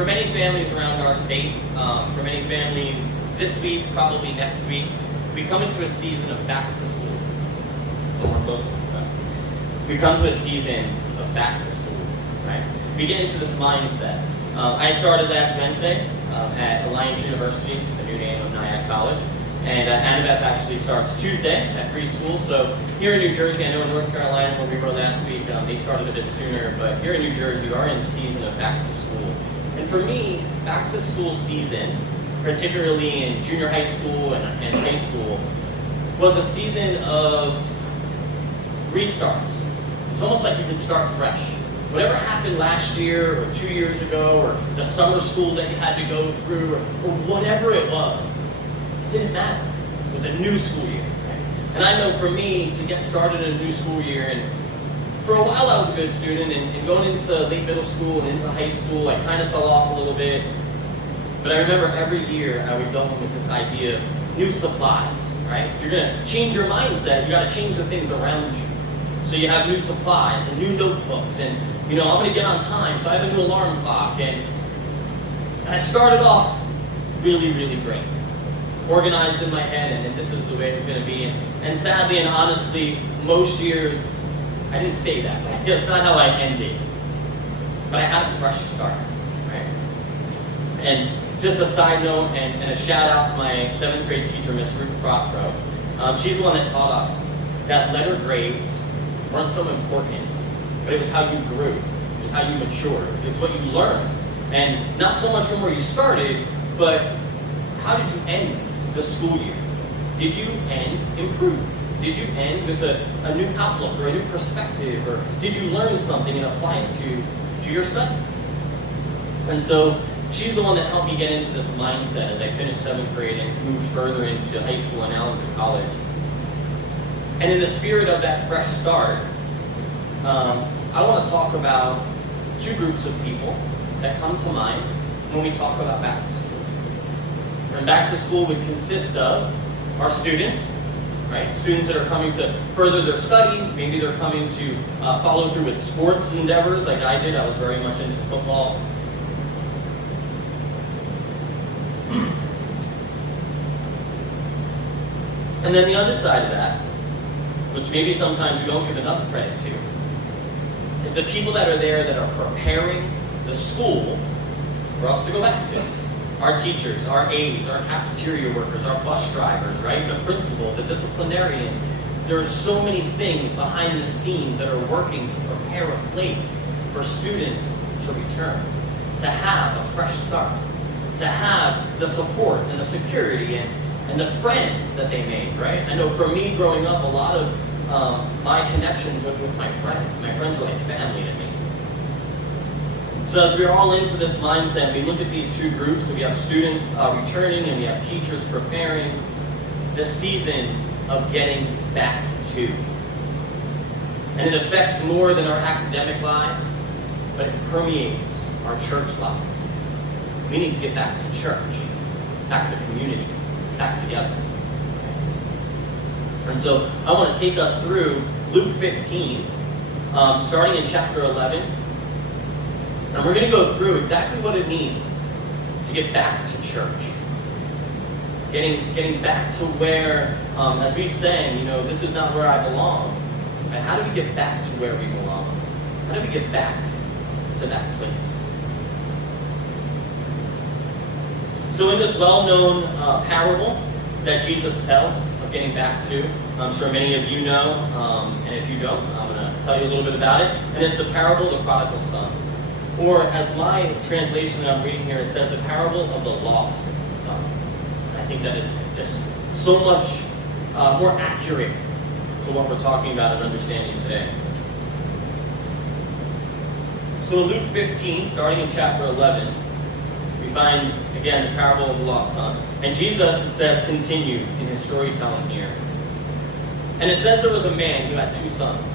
For many families around our state, for many families this week, probably next week, we come into a season of back to school. We come to a season of back to school, right? We get into this mindset. I started last Wednesday at Alliance University, the new name of Nyack College, and Annabeth actually starts Tuesday at preschool. So here in New Jersey, I know in North Carolina where we were last week, they started a bit sooner, but here in New Jersey, we are in the season of back to school. And for me, back to school season, particularly in junior high school and high school, was a season of restarts. It's almost like you could start fresh. Whatever happened last year or 2 years ago or the summer school that you had to go through or whatever it was, it didn't matter. It was a new school year. Right? And I know for me, to get started in a new school year, and for a while I was a good student, and going into late middle school and into high school, I kind of fell off a little bit. But I remember every year I would go home with this idea of new supplies, right? If you're going to change your mindset, you got to change the things around you. So you have new supplies and new notebooks, and I'm going to get on time, so I have a new alarm clock, and I started off really, really great. Organized in my head, and this is the way it's going to be. And sadly and honestly, most years, I didn't stay that way. It's not how I ended. But I had a fresh start, right? And just a side note, and a shout out to my 7th grade teacher, Miss Ruth Prothro. She's the one that taught us that letter grades weren't so important, but it was how you grew. It was how you matured. It's what you learned. And not so much from where you started, but how did you end the school year? Did you end improved? Did you end with a new outlook or a new perspective? Or did you learn something and apply it to your studies? And so she's the one that helped me get into this mindset as I finished 7th grade and moved further into high school and now into college. And in the spirit of that fresh start, I want to talk about 2 groups of people that come to mind when we talk about back to school. And back to school would consist of our students, right? Students that are coming to further their studies. Maybe they're coming to follow through with sports endeavors like I did. I was very much into football. And then the other side of that, which maybe sometimes we don't give enough credit to, is the people that are there that are preparing the school for us to go back to. Our teachers, our aides, our cafeteria workers, our bus drivers, right? The principal, the disciplinarian. There are so many things behind the scenes that are working to prepare a place for students to return, to have a fresh start, to have the support and the security and the friends that they made, right? I know for me growing up, a lot of my connections with my friends. My friends were like family to me. So as we're all into this mindset, we look at these 2 groups, and we have students returning and we have teachers preparing the season of getting back to. And it affects more than our academic lives, but it permeates our church lives. We need to get back to church, back to community, back together. And so I want to take us through Luke 15, starting in chapter 11. And we're going to go through exactly what it means to get back to church. Getting back to where, as we sang, this is not where I belong. And how do we get back to where we belong? How do we get back to that place? So in this well-known parable that Jesus tells of getting back to, I'm sure many of you know, and if you don't, I'm going to tell you a little bit about it. And it's the parable of the prodigal son. Or as my translation that I'm reading here, it says the parable of the lost son. I think that is just so much more accurate to what we're talking about and understanding today. So in Luke 15, starting in chapter 11, we find, again, the parable of the lost son. And Jesus, it says, continued in his storytelling here. And it says there was a man who had 2 sons.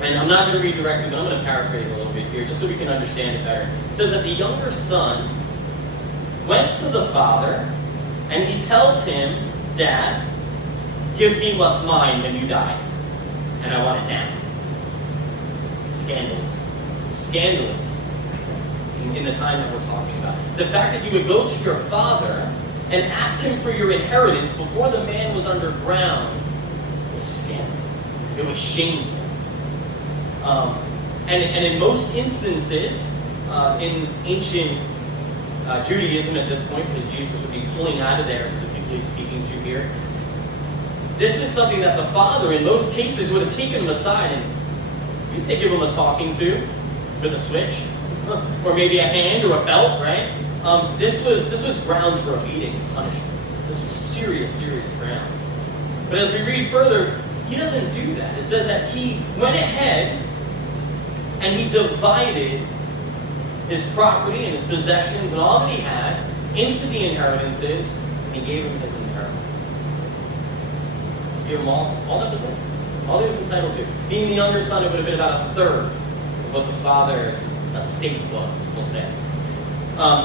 And I'm not going to read directly, but I'm going to paraphrase a little bit here, just so we can understand it better. It says that the younger son went to the father, and he tells him, Dad, give me what's mine when you die, and I want it now. Scandalous. Scandalous. in the time that we're talking about. The fact that you would go to your father and ask him for your inheritance before the man was underground was scandalous. It was shameful. And in most instances, in ancient Judaism at this point, because Jesus would be pulling out of there to the people he's speaking to here, this is something that the father, in most cases, would have taken him aside and you'd give him a talking to with a switch, or maybe a hand or a belt, right? This was grounds for a beating and punishment. This was serious grounds. But as we read further, he doesn't do that. It says that he went ahead and he divided his property and his possessions and all that he had into the inheritances, and he gave him his inheritance. He gave him all that was his. All he was entitled to. Being the younger son, it would have been about a third of what the father's estate was, we'll say.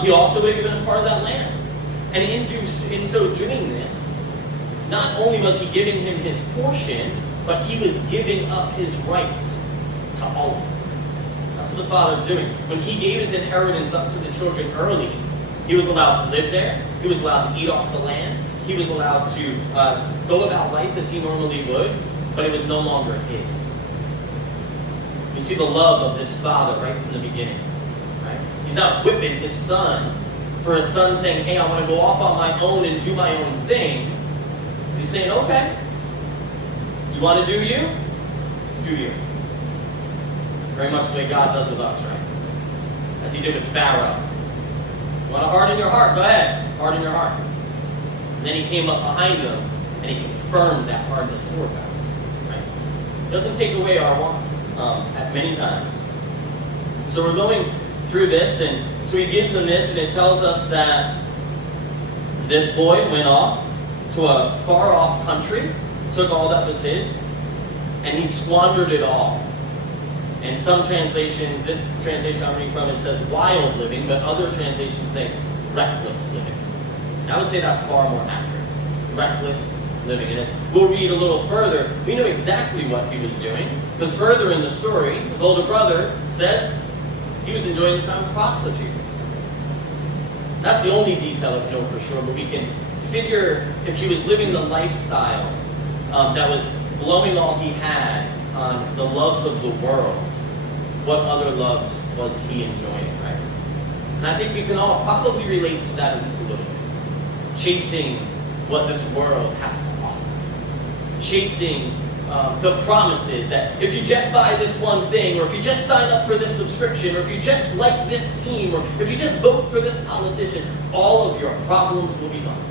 He also would have given him part of that land. And in so doing this, not only was he giving him his portion, but he was giving up his right to all of it. That's what the father's doing. When he gave his inheritance up to the children early, he was allowed to live there. He was allowed to eat off the land. He was allowed to go about life as he normally would, but it was no longer his. You see the love of this father right from the beginning. Right? He's not whipping his son for his son saying, hey, I want to go off on my own and do my own thing. He's saying, okay, you want to do you? Do you. Very much the way God does with us, right? As he did with Pharaoh. You want to harden your heart? Go ahead, harden your heart. And then he came up behind him and he confirmed that hardness for Pharaoh. Right? It doesn't take away our wants at many times. So we're going through this, and so he gives them this, and it tells us that this boy went off to a far-off country, took all that was his, and he squandered it all. In some translations, this translation I'm reading from, it says wild living, but other translations say reckless living. And I would say that's far more accurate. Reckless living. And as we'll read a little further, we know exactly what he was doing, because further in the story, his older brother says he was enjoying the time with prostitutes. That's the only detail that we know for sure, but we can figure if he was living the lifestyle that was blowing all he had on the loves of the world, what other loves was he enjoying, right? And I think we can all probably relate to that at least a little bit. Chasing what this world has to offer. Chasing the promises that if you just buy this one thing, or if you just sign up for this subscription, or if you just like this team, or if you just vote for this politician, all of your problems will be gone.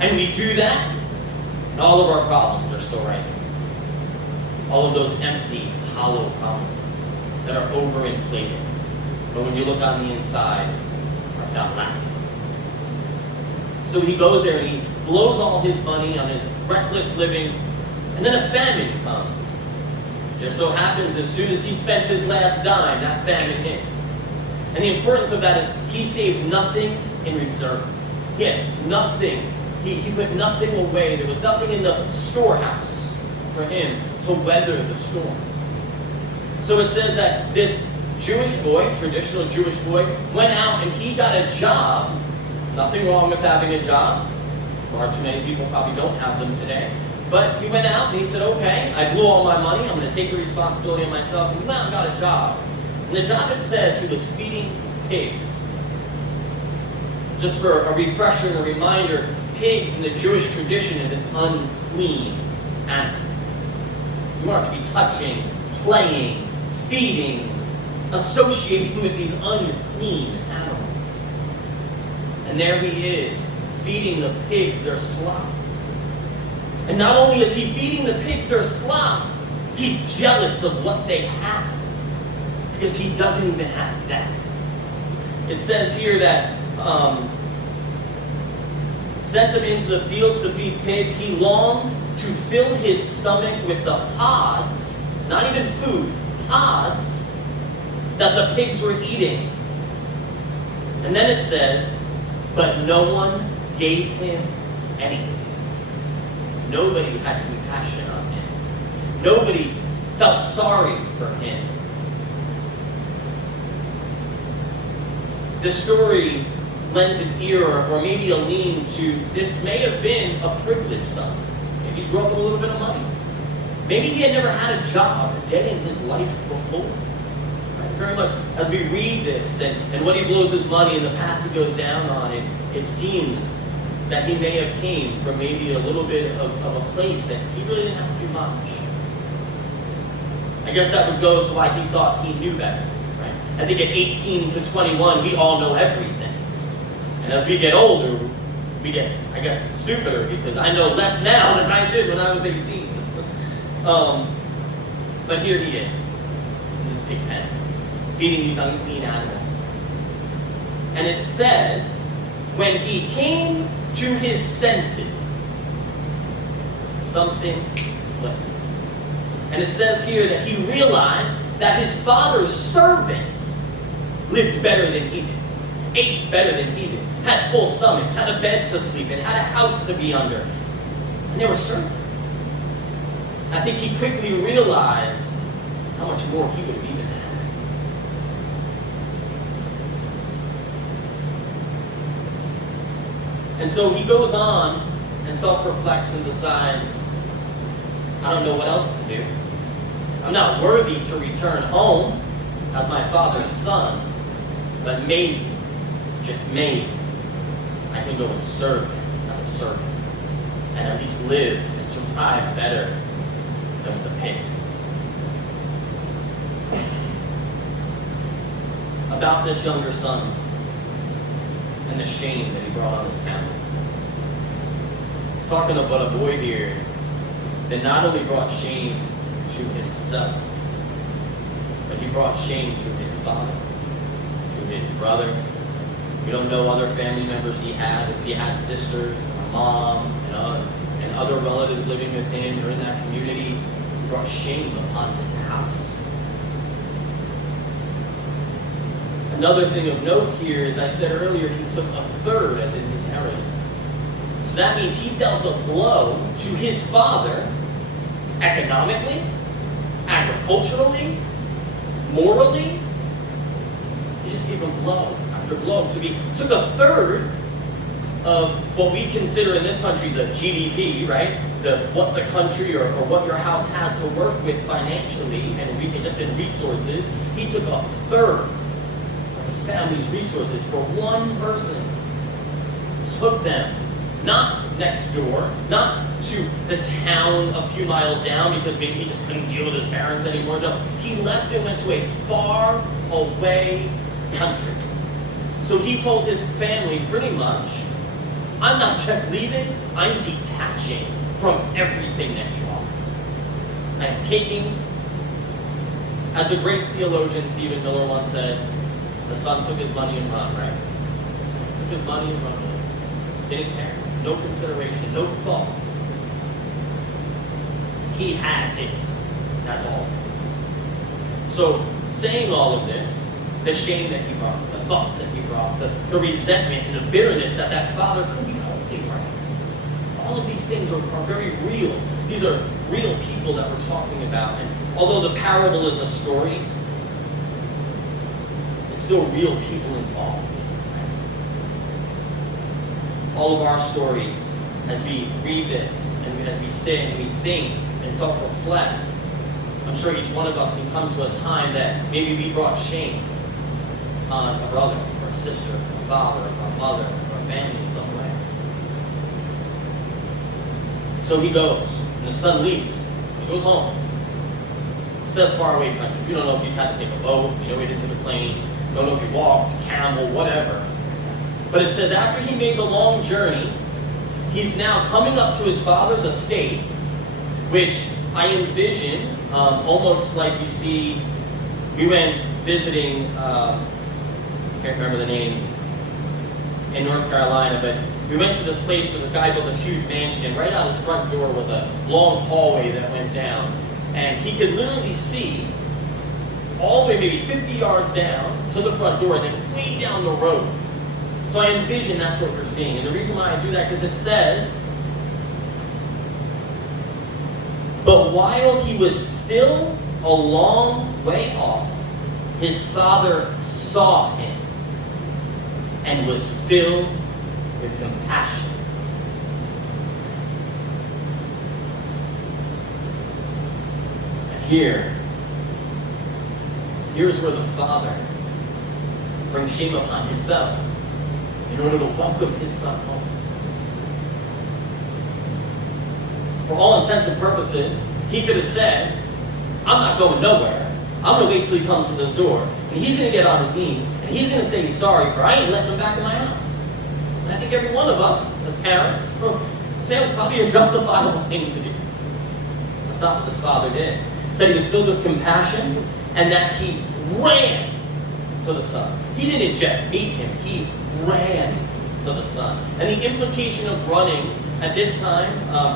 And we do that, and all of our problems are still right here. All of those empty, hollow promises that are overinflated, but when you look on the inside, are found lacking. So he goes there and he blows all his money on his reckless living, and then a famine comes. Just so happens, as soon as he spent his last dime, that famine hit. And the importance of that is he saved nothing in reserve. He had nothing. He put nothing away. There was nothing in the storehouse for him to weather the storm. So it says that this Jewish boy, traditional Jewish boy, went out and he got a job. Nothing wrong with having a job. Far too many people probably don't have them today. But he went out and he said, okay, I blew all my money. I'm going to take the responsibility on myself. And he went out and got a job. And the job, it says, he was feeding pigs. Just for a refresher and a reminder, pigs in the Jewish tradition is an unclean animal. You aren't to be touching, playing, feeding, associating with these unclean animals. And there he is, feeding the pigs their slop. And not only is he feeding the pigs their slop, he's jealous of what they have, because he doesn't even have that. It says here that sent them into the fields to feed pigs. He longed to fill his stomach with the pods, not even food, pods that the pigs were eating. And then it says, but no one gave him anything. Nobody had compassion on him. Nobody felt sorry for him. This story lends an ear or maybe a lean to this may have been a privileged son. Maybe he grew up with a little bit of money. Maybe he had never had a job a day in his life before. Right? Very much as we read this and what he blows his money and the path he goes down on, it seems that he may have came from maybe a little bit of a place that he really didn't have to do much. I guess that would go to why he thought he knew better. Right? I think at 18 to 21, we all know everything. And as we get older, we get, I guess, stupider because I know less now than I did when I was 18. But here he is, in this pig pen, feeding these unclean animals. And it says, when he came to his senses, something clicked. And it says here that he realized that his father's servants lived better than he did, ate better than he did, had full stomachs, had a bed to sleep in, had a house to be under. And they were servants. I think he quickly realized how much more he would have even had. And so he goes on and self-reflects and decides, I don't know what else to do. I'm not worthy to return home as my father's son, but maybe, just maybe, I can go and serve him as a servant and at least live and survive better than with the pigs. About this younger son and the shame that he brought on his family. Talking about a boy here that not only brought shame to himself, but he brought shame to his father, to his brother. We don't know other family members he had, if he had sisters, a mom, and other relatives living with him or in that community. He brought shame upon his house. Another thing of note here, as I said earlier, he took a third as in his inheritance. So that means he dealt a blow to his father economically, agriculturally, morally. He just gave him blow after blow. So he took a third of what we consider in this country the GDP, right? What the country or what your house has to work with financially and just in resources. He took a third of the family's resources for one person. Took them, not next door, not to the town a few miles down because maybe he just couldn't deal with his parents anymore. No, he left and went to a far away country. So he told his family pretty much, I'm not just leaving, I'm detaching from everything that you are. I am taking, as the great theologian Stephen Miller once said, the son took his money and run, right? Took his money and run. Didn't care. No consideration, no thought. He had his. That's all. So, saying all of this, the shame that he brought, the thoughts that he brought, the resentment and the bitterness that father could be holding right. All of these things are very real. These are real people that we're talking about. And although the parable is a story, it's still real people involved. All of our stories, as we read this, and as we sit and we think and self-reflect, I'm sure each one of us can come to a time that maybe we brought shame on a brother, or a sister, or a father, or a mother, or a family in some way. So he goes, and the son leaves. He goes home. It says far away country. We don't know if he had to take a boat, he went into the plane, don't know if he walked, camel, whatever. But it says after he made the long journey, he's now coming up to his father's estate, which I envision almost like you see, we went visiting, I can't remember the names, in North Carolina, but we went to this place where this guy built this huge mansion, and right out his front door was a long hallway that went down, and he could literally see all the way maybe 50 yards down to the front door, and then way down the road. So I envision that's what we're seeing. And the reason why I do that, because it says, but while he was still a long way off, his father saw him and was filled with compassion. And here's where the Father brings shame upon himself in order to welcome his Son home. For all intents and purposes, he could have said, I'm not going nowhere. I'm going to wait till he comes to this door. And he's going to get on his knees. And he's going to say he's sorry, or I ain't letting him back in my house. And I think every one of us, as parents, say it was probably a justifiable thing to do. That's not what this Father did. He said he was filled with compassion, and that he ran to the Son. He didn't just meet him, he ran to the Son. And the implication of running at this time,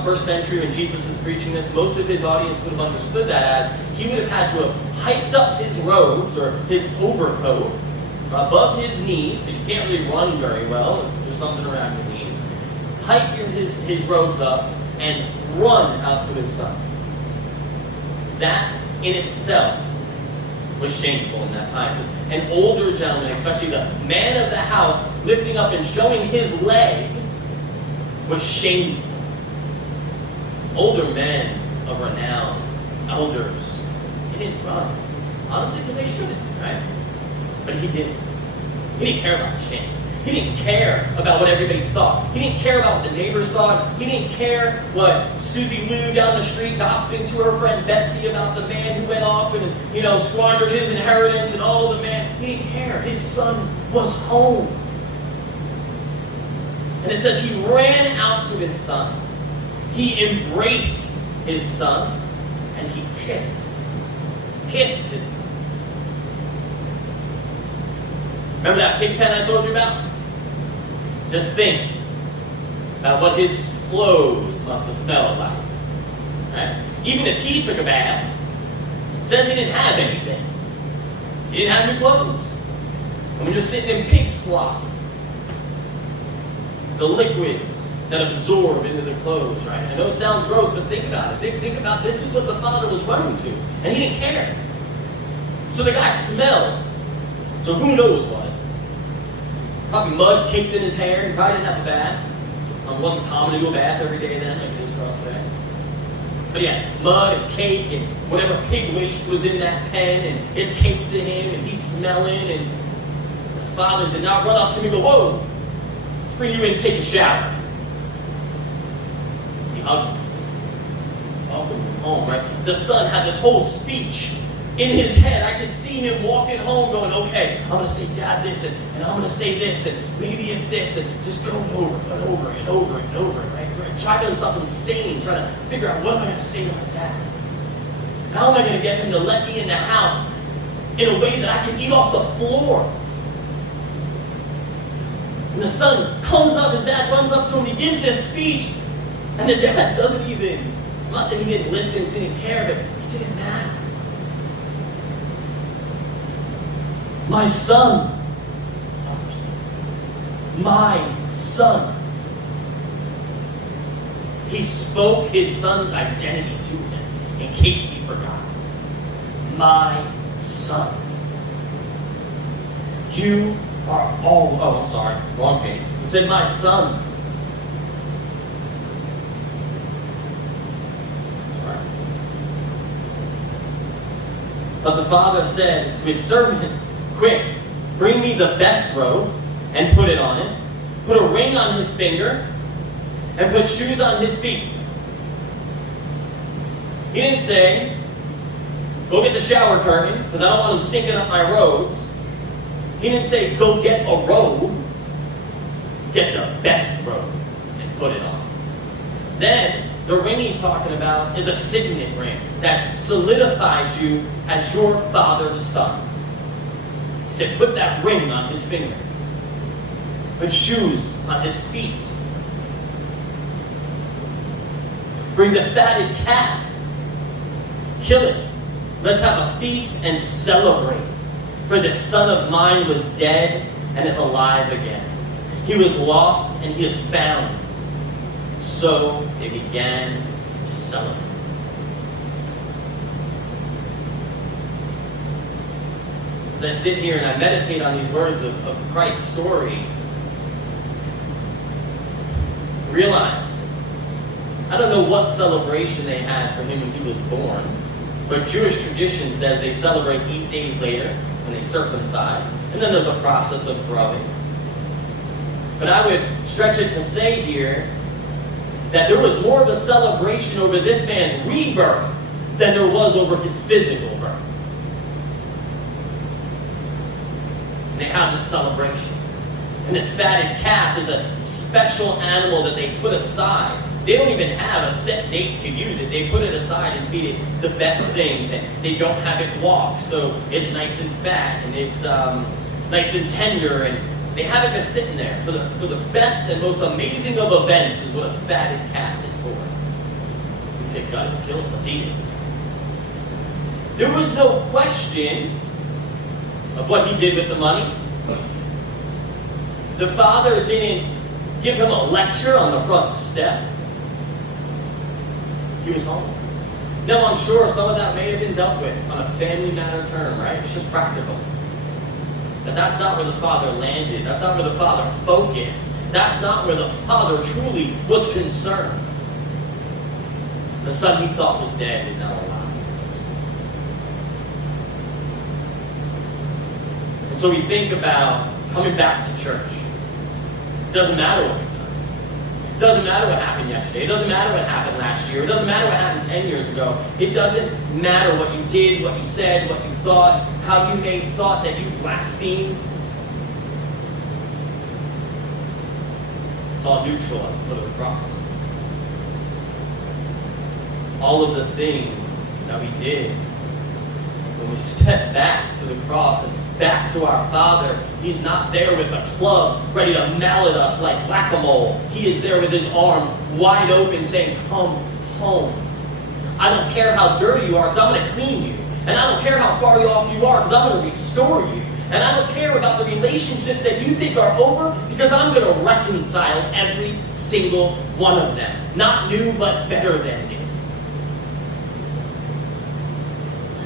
first century, when Jesus is preaching this, most of his audience would have understood that as he would have had to have hiked up his robes or his overcoat above his knees, because you can't really run very well if there's something around your knees. Hike his robes up and run out to his Son. That in itself was shameful in that time. Because an older gentleman, especially the man of the house, lifting up and showing his leg was shameful. Older men of renown, elders, he didn't run. Honestly, because they shouldn't, right? But he didn't. He didn't care about the shame. He didn't care about what everybody thought. He didn't care about what the neighbors thought. He didn't care what Susie Lou down the street gossiping to her friend Betsy about the man who went off and, squandered his inheritance and all the man. He didn't care. His son was home. And it says he ran out to his son. He embraced his son and he kissed his son. Remember that pig pen I told you about? Just think about what his clothes must have smelled like. Right? Even if he took a bath, it says he didn't have anything. He didn't have new clothes. And when you're sitting in pig slop, the liquids that absorb into the clothes, right? I know it sounds gross, but think about it. Think about this is what the Father was running to. And he didn't care. So the guy smelled. So who knows what? Probably mud caked in his hair. He probably didn't have a bath. It wasn't common to do a bath every day then, like it is for us today. But yeah, mud and cake and whatever pig waste was in that pen, and it's caked to him, and he's smelling, and the Father did not run up to me and go, whoa, let's bring you in and take a shower. He hugged him. Welcome him home, right? The Son had this whole speech in his head. I could see him walking home going, okay, I'm going to say Dad this, and I'm going to say this, and maybe if this, and just going over and over and over and over, right? Driving himself insane, trying to figure out what am I going to say to my dad? How am I going to get him to let me in the house in a way that I can eat off the floor? And the Son comes up, his dad runs up to him, he gives this speech, and the dad doesn't even, I'm not saying he didn't listen, he didn't care, but it didn't matter. My son, my son. He spoke his son's identity to him in case he forgot. My son. You are all, I'm sorry, wrong page. He said, my son. Sorry. But the Father said to his servants, quick, bring me the best robe and put it on him. Put a ring on his finger and put shoes on his feet. He didn't say, go get the shower curtain because I don't want him stinking up my robes. He didn't say, go get a robe. Get the best robe and put it on. Then, the ring he's talking about is a signet ring that solidified you as your father's son. He said, put that ring on his finger. Put shoes on his feet. Bring the fatted calf. Kill it. Let's have a feast and celebrate. For this son of mine was dead and is alive again. He was lost and he is found. So they began to celebrate. As I sit here and I meditate on these words of Christ's story, Realize, I don't know what celebration they had for him when he was born, but Jewish tradition says they celebrate 8 days later when they circumcise, and then there's a process of growing. But I would stretch it to say here that there was more of a celebration over this man's rebirth than there was over his physical birth. And they have this celebration. And this fatted calf is a special animal that they put aside. They don't even have a set date to use it. They put it aside and feed it the best things. And they don't have it walk, so it's nice and fat, and it's nice and tender. And they have it just sitting there for the best and most amazing of events is what a fatted calf is for. He said, "Gut it, kill it, let's eat it." There was no question of what he did with the money. The father didn't give him a lecture on the front step. He was home. Now, I'm sure some of that may have been dealt with on a family matter term, right? It's just practical. But that's not where the father landed. That's not where the father focused. That's not where the father truly was concerned. The son he thought was dead is now alive. And so we think about coming back to church. It doesn't matter what we've done. It doesn't matter what happened yesterday. It doesn't matter what happened last year. It doesn't matter what happened 10 years ago. It doesn't matter what you did, what you said, what you thought, how you may have thought that you blasphemed. It's all neutral at the foot of the cross. All of the things that we did when we step back to the cross and back to our Father, He's not there with a club ready to mallet us like whack-a-mole. He is there with His arms wide open saying, "Come home. I don't care how dirty you are because I'm going to clean you. And I don't care how far off you are because I'm going to restore you. And I don't care about the relationships that you think are over because I'm going to reconcile every single one of them. Not new, but better than new."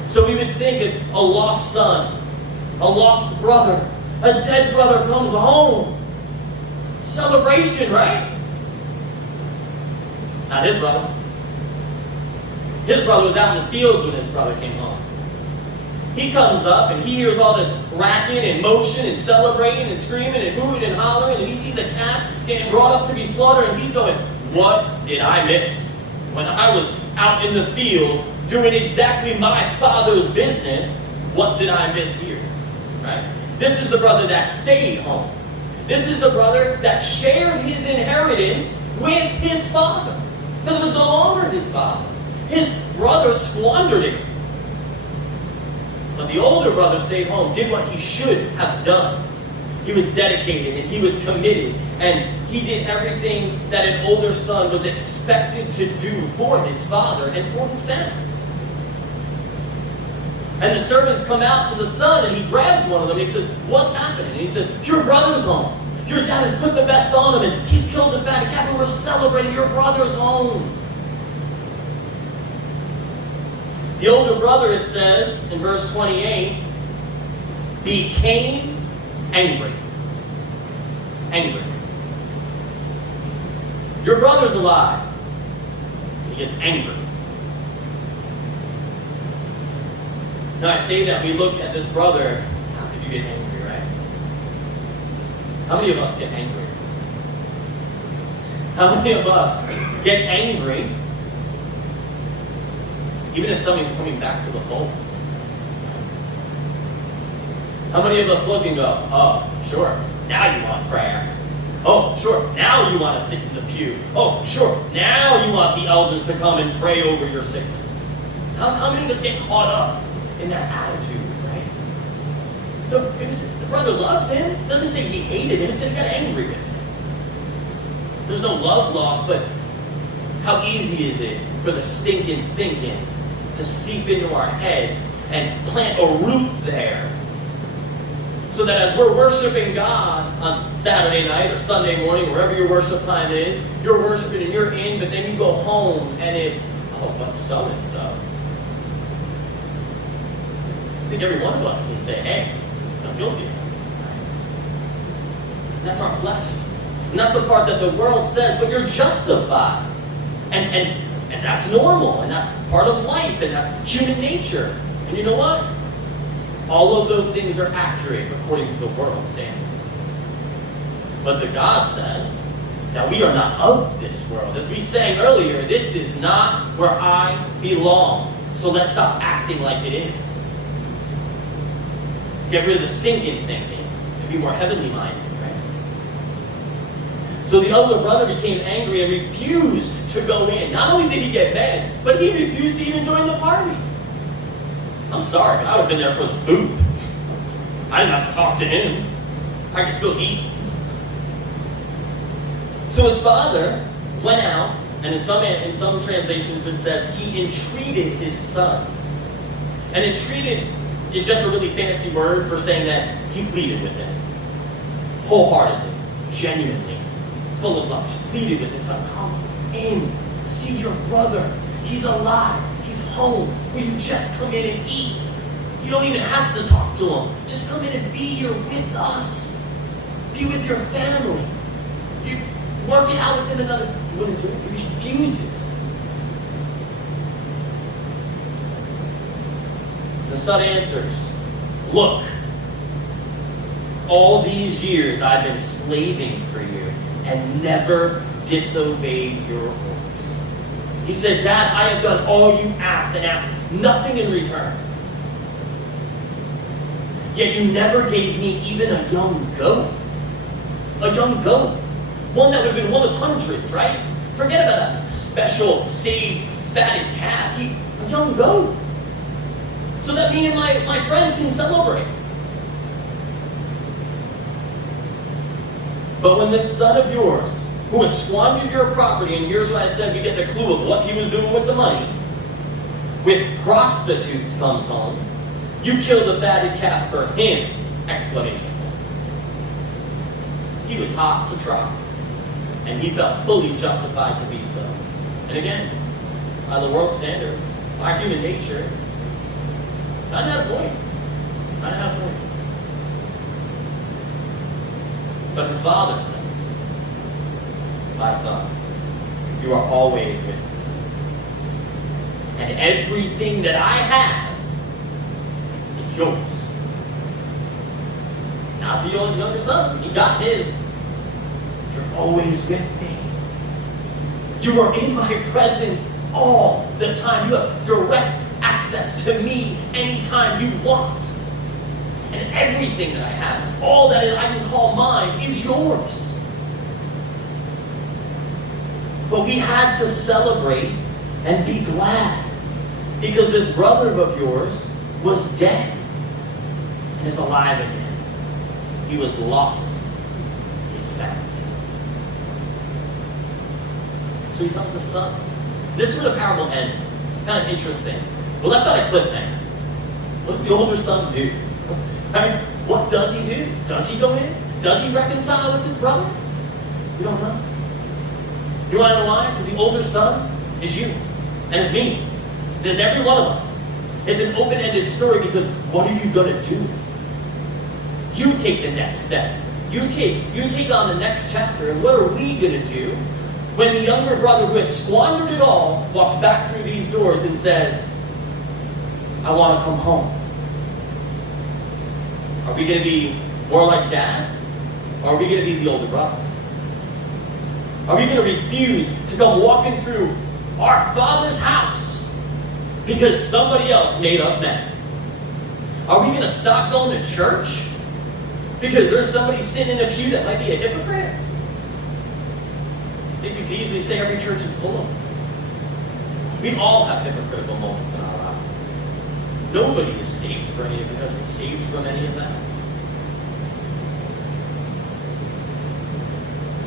So we would think that a lost son, a lost brother, a dead brother comes home. Celebration, right? Not his brother. His brother was out in the fields when his brother came home. He comes up and he hears all this racket and motion and celebrating and screaming and hooting and hollering, and he sees a calf getting brought up to be slaughtered, and he's going, "What did I miss when I was out in the field doing exactly my father's business? What did I miss here?" Right? This is the brother that stayed home. This is the brother that shared his inheritance with his father. Because it was no longer his father. His brother squandered it. But the older brother stayed home, did what he should have done. He was dedicated and he was committed. And he did everything that an older son was expected to do for his father and for his family. And the servants come out to the son, and he grabs one of them, and he said, "What's happening?" And he said, "Your brother's home. Your dad has put the best on him, and he's killed the fatted calf, and we're celebrating. Your brother's home." The older brother, it says in verse 28, became angry. Angry. Your brother's alive. He gets angry. Now I say that we look at this brother, how could you get angry, right? How many of us get angry? How many of us get angry even if something's coming back to the fold? How many of us look and go, "Oh, sure, now you want prayer. Oh, sure, now you want to sit in the pew. Oh, sure, now you want the elders to come and pray over your sickness." How many of us get caught up in that attitude, right? The brother loved him. It doesn't say he hated him. It said he got angry with him. There's no love lost, but how easy is it for the stinking thinking to seep into our heads and plant a root there, so that as we're worshiping God on Saturday night or Sunday morning, wherever your worship time is, you're worshiping and you're in, but then you go home and it's, "Oh, but so-and-so." I think every one of us can say, "Hey, I'm guilty." That's our flesh. And that's the part that the world says, but you're justified. And that's normal, and that's part of life, and that's human nature. And you know what? All of those things are accurate according to the world's standards. But the God says that we are not of this world. As we sang earlier, this is not where I belong. So let's stop acting like it is. Get rid of the stinking thinking and be more heavenly minded, right? So the elder brother became angry and refused to go in. Not only did he get mad, but he refused to even join the party. I'm sorry, but I would have been there for the food. I didn't have to talk to him. I could still eat. So his father went out, and in some translations it says he entreated his son. And entreated is just a really fancy word for saying that he pleaded with him. Wholeheartedly, genuinely, full of love. Just pleaded with his son. Come in, see your brother. He's alive. He's home. Will you just come in and eat? You don't even have to talk to him. Just come in and be here with us. Be with your family. You work it out with him another. You wouldn't do it. You refuse it. The son answers, look, all these years I've been slaving for you and never disobeyed your orders. He said, Dad, I have done all you asked and asked nothing in return. Yet you never gave me even a young goat. A young goat. One that would have been one of hundreds, right? Forget about a special, saved, fatted calf. A young goat. So that me and my friends can celebrate. But when this son of yours, who has squandered your property, and here's what I said, we get the clue of what he was doing with the money, with prostitutes comes home, you killed a fatted calf for him! Exclamation point. He was hot to trot, and he felt fully justified to be so. And again, by the world standards, by human nature, not at a point. Not at a point. But his father says, my son, you are always with me. And everything that I have is yours. Not the younger son. He got his. You're always with me. You are in my presence all the time. You have direct access to me anytime you want. And everything that I have, all that I can call mine, is yours. But we had to celebrate and be glad because this brother of yours was dead and is alive again. He was lost. He's found. So he tells his son. This is where the parable ends. It's kind of interesting. We're left on a cliffhanger. What's the older son do? I mean, what does he do? Does he go in? Does he reconcile with his brother? We don't know. You want to know why? Because the older son is you. And it's me. It is every one of us. It's an open-ended story because what are you going to do? You take the next step. You take on the next chapter. And what are we going to do when the younger brother who has squandered it all walks back through these doors and says, I want to come home? Are we going to be more like Dad? Or are we going to be the older brother? Are we going to refuse to come walking through our Father's house because somebody else made us mad? Are we going to stop going to church because there's somebody sitting in a pew that might be a hypocrite? I think we could easily say every church is full of them. We all have hypocritical moments in our lives. Nobody is saved from any of us, saved from any of that.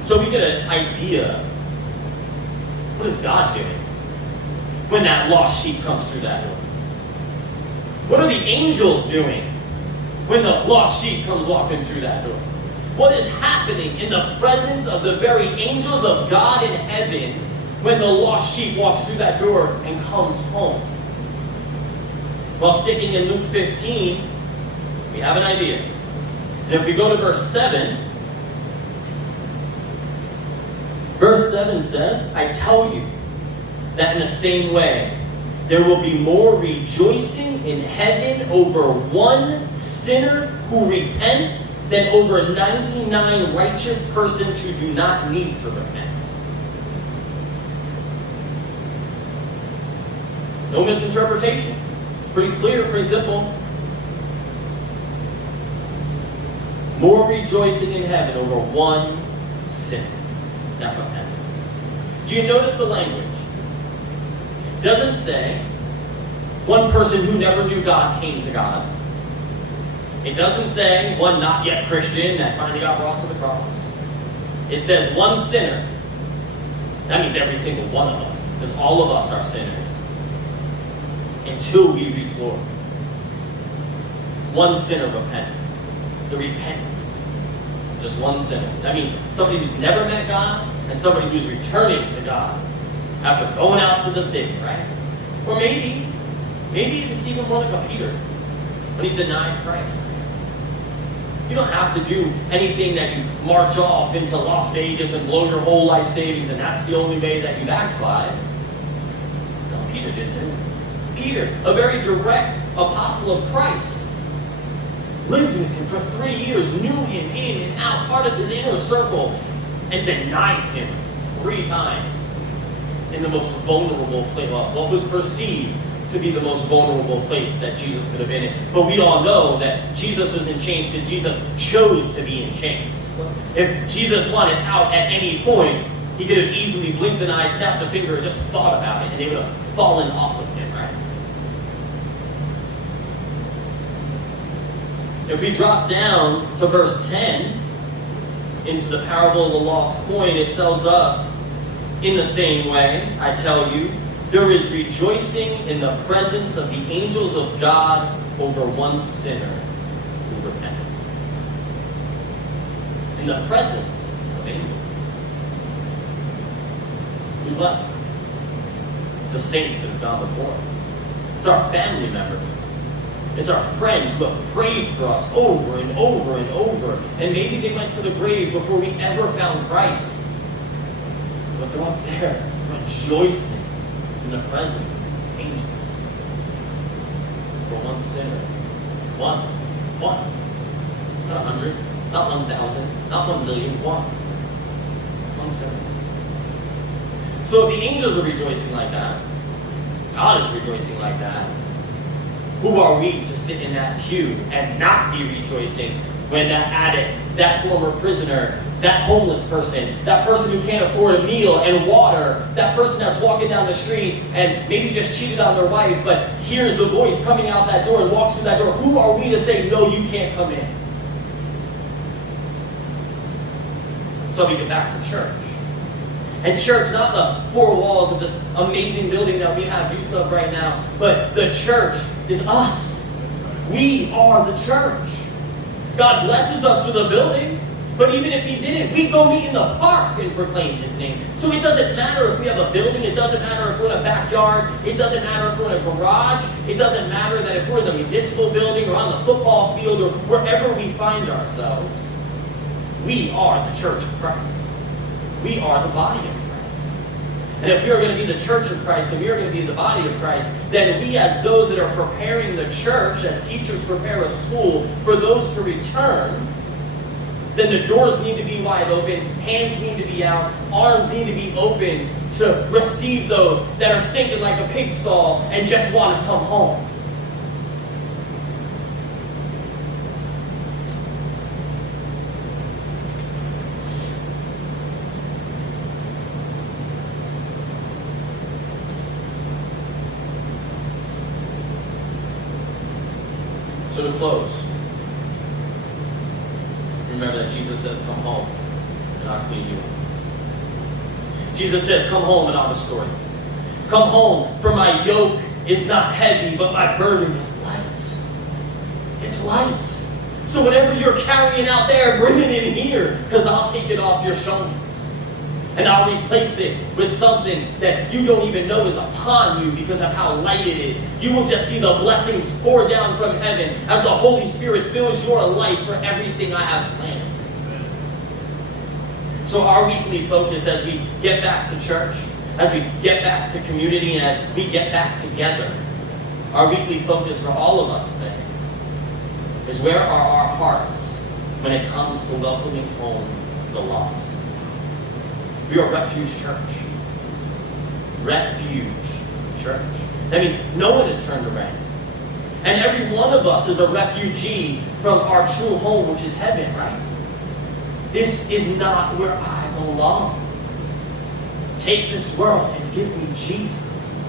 So we get an idea. What is God doing when that lost sheep comes through that door? What are the angels doing when the lost sheep comes walking through that door? What is happening in the presence of the very angels of God in heaven when the lost sheep walks through that door and comes home? Well, sticking in Luke 15, we have an idea. And if we go to verse 7, Verse 7 says, I tell you that in the same way, there will be more rejoicing in heaven over one sinner who repents than over 99 righteous persons who do not need to repent. No misinterpretation. It's pretty clear, pretty simple. More rejoicing in heaven over one sinner that repents. Do you notice the language? It doesn't say one person who never knew God came to God. It doesn't say one not yet Christian that finally got brought to the cross. It says one sinner. That means every single one of us, because all of us are sinners until we reach glory. One sinner repents. The repentance. Just one sinner. That means somebody who's never met God and somebody who's returning to God after going out to the city, right? Or maybe it's even more like a Peter when he denied Christ. You don't have to do anything that you march off into Las Vegas and blow your whole life savings and that's the only way that you backslide. No, Peter did too. Peter, a very direct apostle of Christ, lived with him for 3 years, knew him in and out, part of his inner circle, and denies him 3 times in the most vulnerable place, what was perceived to be the most vulnerable place that Jesus could have been in. But we all know that Jesus was in chains because Jesus chose to be in chains. If Jesus wanted out at any point, he could have easily blinked an eye, snapped a finger, or just thought about it, and they would have fallen off of him, right? If we drop down to verse 10, into the parable of the lost coin, it tells us, in the same way, I tell you, there is rejoicing in the presence of the angels of God over one sinner who repents. In the presence of angels. Who's left? It's the saints that have gone before us. It's our family members. It's our friends who have prayed for us over and over and over. And maybe they went to the grave before we ever found Christ. But they're up there rejoicing in the presence of angels. For one sinner. One. Not 100, not 1,000, not 1 million, one sinner. So if the angels are rejoicing like that, God is rejoicing like that, who are we to sit in that pew and not be rejoicing when that addict, that former prisoner, that homeless person, that person who can't afford a meal and water, that person that's walking down the street and maybe just cheated on their wife, but hears the voice coming out that door and walks through that door, who are we to say, no, you can't come in? So we get back to church. And church, not the 4 walls of this amazing building that we have use of right now, but the church is us. We are the church. God blesses us with a building, but even if he didn't, we go meet in the park and proclaim his name. So it doesn't matter if we have a building, it doesn't matter if we're in a backyard, it doesn't matter if we're in a garage, it doesn't matter that if we're in the municipal building or on the football field or wherever we find ourselves, we are the church of Christ. We are the body of Christ. And if we are going to be the church of Christ and we are going to be the body of Christ, then we as those that are preparing the church, as teachers prepare a school for those to return, then the doors need to be wide open, hands need to be out, arms need to be open to receive those that are stinking like a pig stall and just want to come home. So to close, remember that Jesus says, come home and I'll clean you up. Jesus says, come home and I'll restore you. Come home, for my yoke is not heavy, but my burden is light. It's light. So whatever you're carrying out there, bring it in here, because I'll take it off your shoulders. And I'll replace it with something that you don't even know is upon you because of how light it is. You will just see the blessings pour down from heaven as the Holy Spirit fills your life for everything I have planned for you. So our weekly focus as we get back to church, as we get back to community, and as we get back together, our weekly focus for all of us today is where are our hearts when it comes to welcoming home the lost? We are Refuge Church. Refuge Church. That means no one is turned away. And every one of us is a refugee from our true home, which is heaven, right? This is not where I belong. Take this world and give me Jesus.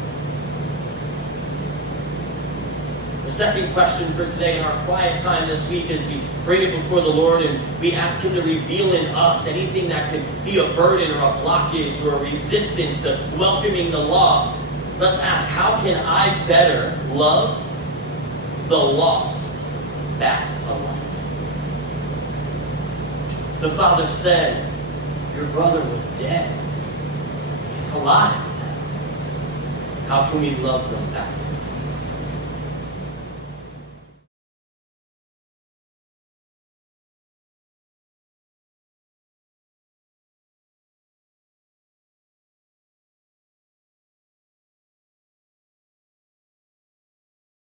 The second question for today in our quiet time this week is we bring it before the Lord and we ask Him to reveal in us anything that could be a burden or a blockage or a resistance to welcoming the lost. Let's ask, how can I better love the lost back to life? The Father said, your brother was dead. He's alive now. How can we love them back to life?